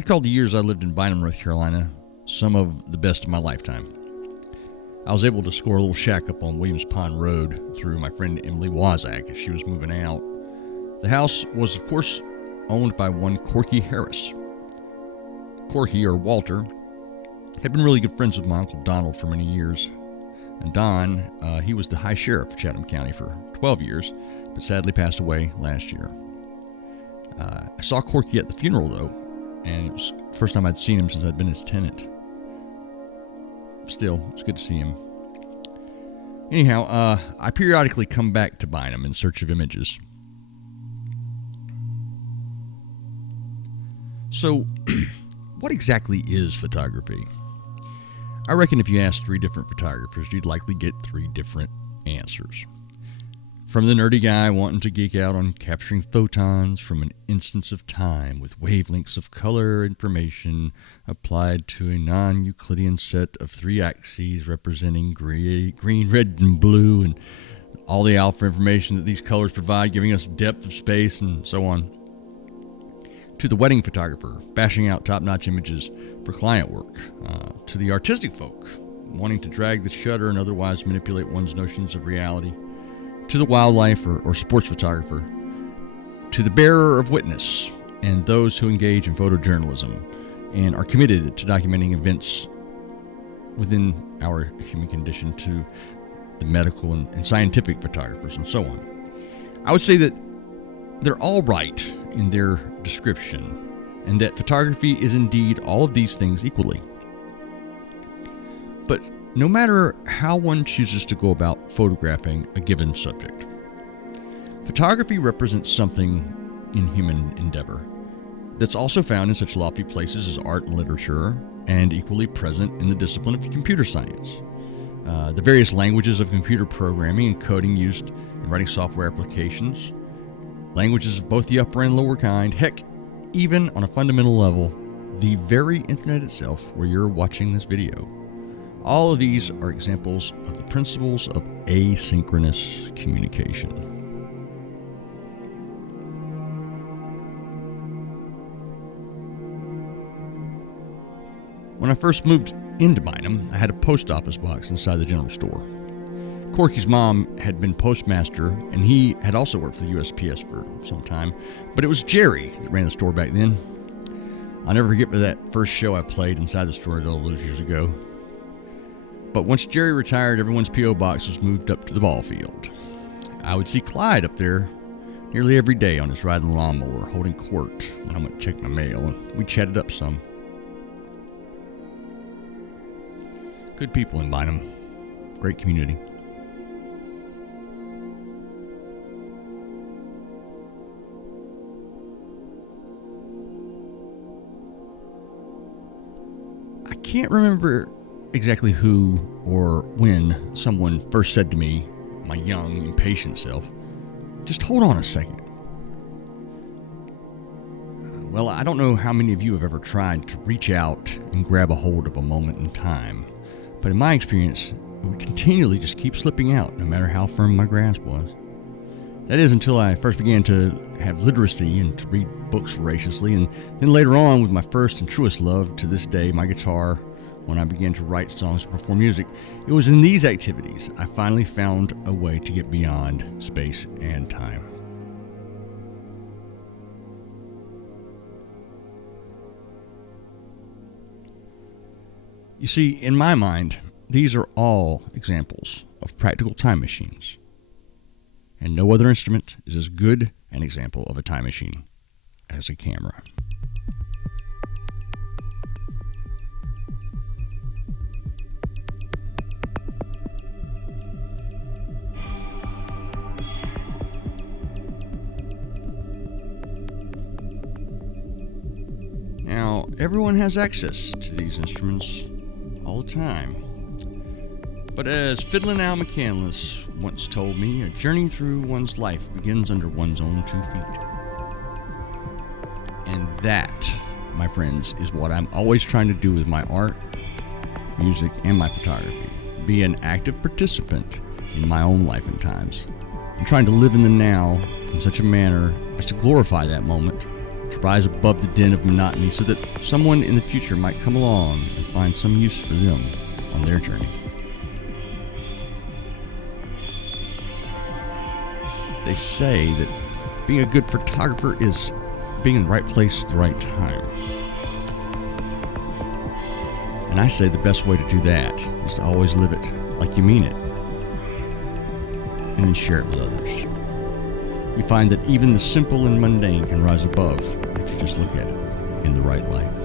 I'd call the years I lived in Bynum, North Carolina, some of the best of my lifetime. I was able to score a little shack up on Williams Pond Road through my friend Emily Wazak as she was moving out. The house was, of course, owned by one Corky Harris. Corky, or Walter, had been really good friends with my Uncle Donald for many years. And Don, he was the High Sheriff of Chatham County for 12 years, but sadly passed away last year. I saw Corky at the funeral, though, and it was the first time I'd seen him since I'd been his tenant. Still, it's good to see him. Anyhow, I periodically come back to Bynum in search of images. So, what exactly is photography? I reckon if you asked 3 different photographers, you'd likely get 3 different answers. From the nerdy guy wanting to geek out on capturing photons from an instance of time with wavelengths of color information applied to a non-Euclidean set of 3 axes representing green, red, and blue, and all the alpha information that these colors provide, giving us depth of space and so on, to the wedding photographer bashing out top-notch images for client work, to the artistic folk wanting to drag the shutter and otherwise manipulate one's notions of reality, to the wildlife or sports photographer, to the bearer of witness and those who engage in photojournalism and are committed to documenting events within our human condition, to the medical and scientific photographers and so on. I would say that they're all right in their description, and that photography is indeed all of these things equally. But no matter how one chooses to go about photographing a given subject, photography represents something in human endeavor that's also found in such lofty places as art and literature, and equally present in the discipline of computer science. The various languages of computer programming and coding used in writing software applications, languages of both the upper and lower kind, heck, even on a fundamental level, the very internet itself where you're watching this video. All of these are examples of the principles of asynchronous communication. When I first moved into Bynum, I had a post office box inside the general store. Corky's mom had been postmaster, and he had also worked for the USPS for some time, but it was Jerry that ran the store back then. I'll never forget that first show I played inside the store all those years ago. But once Jerry retired, everyone's P.O. box was moved up to the ball field. I would see Clyde up there nearly every day on his riding lawnmower, holding court when I went to check my mail, and we chatted up some. Good people in Bynum. Great community. I can't remember exactly who or when someone first said to me, my young, impatient self, just hold on a second. Well, I don't know how many of you have ever tried to reach out and grab a hold of a moment in time, but in my experience, it would continually just keep slipping out, no matter how firm my grasp was. That is until I first began to have literacy and to read books voraciously, and then later on with my first and truest love to this day, my guitar, when I began to write songs and perform music. It was in these activities I finally found a way to get beyond space and time. You see, in my mind, these are all examples of practical time machines. And no other instrument is as good an example of a time machine as a camera. Now, everyone has access to these instruments all the time. But as Fiddlin' Al McCandless once told me, a journey through one's life begins under one's own 2 feet. And that, my friends, is what I'm always trying to do with my art, music, and my photography. Be an active participant in my own life and times. I'm trying to live in the now in such a manner as to glorify that moment, to rise above the din of monotony so that someone in the future might come along and find some use for them on their journey. They say that being a good photographer is being in the right place at the right time. And I say the best way to do that is to always live it like you mean it, and then share it with others. You find that even the simple and mundane can rise above if you just look at it in the right light.